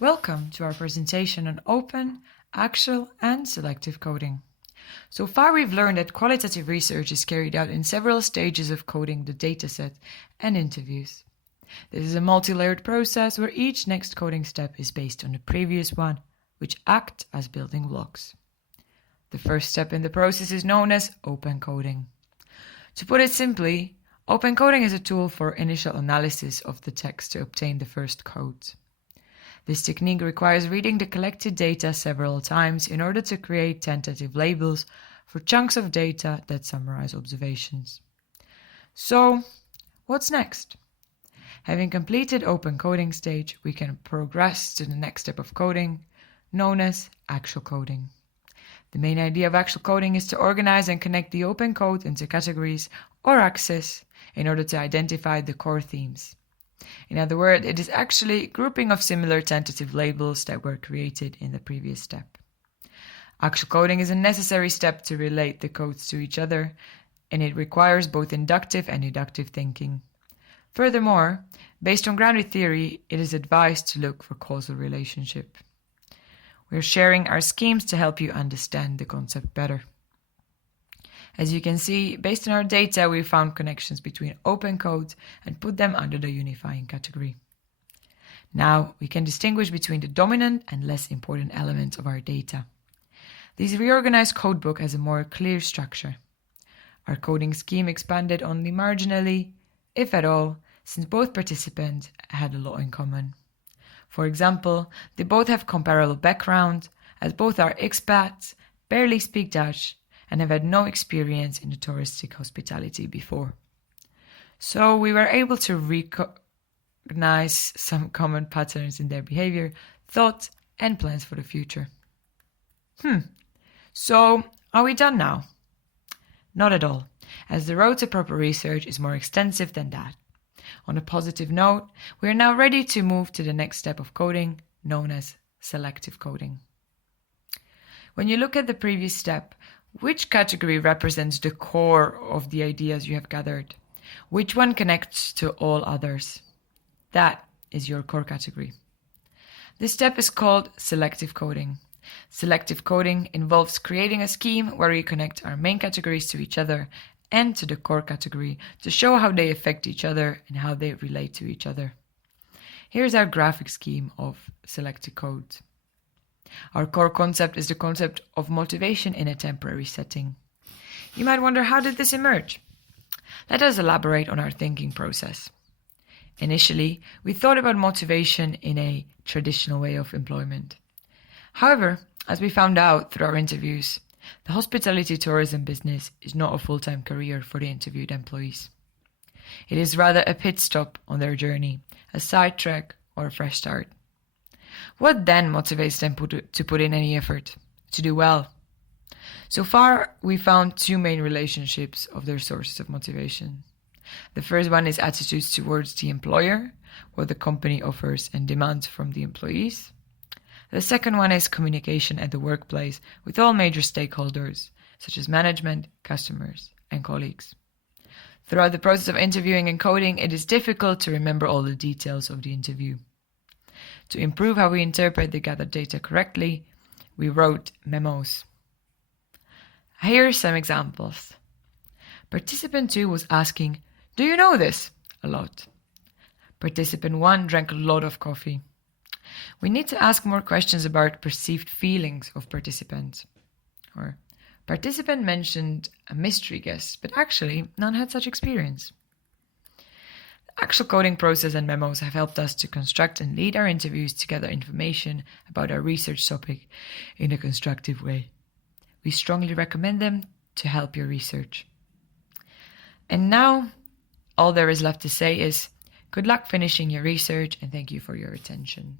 Welcome to our presentation on open, axial, and selective coding. So far we've learned that qualitative research is carried out in several stages of coding the dataset and interviews. This is a multi-layered process where each next coding step is based on the previous one, which act as building blocks. The first step in the process is known as open coding. To put it simply, open coding is a tool for initial analysis of the text to obtain the first code. This technique requires reading the collected data several times in order to create tentative labels for chunks of data that summarize observations. So, what's next? Having completed open coding stage, we can progress to the next step of coding, known as axial coding. The main idea of axial coding is to organize and connect the open code into categories or axes in order to identify the core themes. In other words, it is actually a grouping of similar tentative labels that were created in the previous step. Axial coding is a necessary step to relate the codes to each other, and it requires both inductive and deductive thinking. Furthermore, based on grounded theory, it is advised to look for causal relationship. We're sharing our schemes to help you understand the concept better. As you can see, based on our data, we found connections between open code and put them under the unifying category. Now, we can distinguish between the dominant and less important elements of our data. This reorganized codebook has a more clear structure. Our coding scheme expanded only marginally, if at all, since both participants had a lot in common. For example, they both have comparable background, as both are expats, barely speak Dutch, and have had no experience in the touristic hospitality before. So we were able to recognize some common patterns in their behavior, thought, and plans for the future. So are we done now? Not at all, as the road to proper research is more extensive than that. On a positive note, we are now ready to move to the next step of coding, known as selective coding. When you look at the previous step, which category represents the core of the ideas you have gathered? Which one connects to all others? That is your core category. This step is called selective coding. Selective coding involves creating a scheme where we connect our main categories to each other and to the core category to show how they affect each other and how they relate to each other. Here's our graphic scheme of selective code. Our core concept is the concept of motivation in a temporary setting. You might wonder, how did this emerge? Let us elaborate on our thinking process. Initially, we thought about motivation in a traditional way of employment. However, as we found out through our interviews, the hospitality tourism business is not a full-time career for the interviewed employees. It is rather a pit stop on their journey, a sidetrack, or a fresh start. What then motivates them to put in any effort, to do well? So far, we found two main relationships of their sources of motivation. The first one is attitudes towards the employer, what the company offers and demands from the employees. The second one is communication at the workplace with all major stakeholders, such as management, customers, and colleagues. Throughout the process of interviewing and coding, it is difficult to remember all the details of the interview. To improve how we interpret the gathered data correctly, we wrote memos. Here are some examples. Participant 2 was asking, "Do you know this?" a lot. Participant 1 drank a lot of coffee. We need to ask more questions about perceived feelings of participants. Or, participant mentioned a mystery guest, but actually none had such experience. The axial coding process and memos have helped us to construct and lead our interviews to gather information about our research topic in a constructive way. We strongly recommend them to help your research. And now, all there is left to say is, good luck finishing your research and thank you for your attention.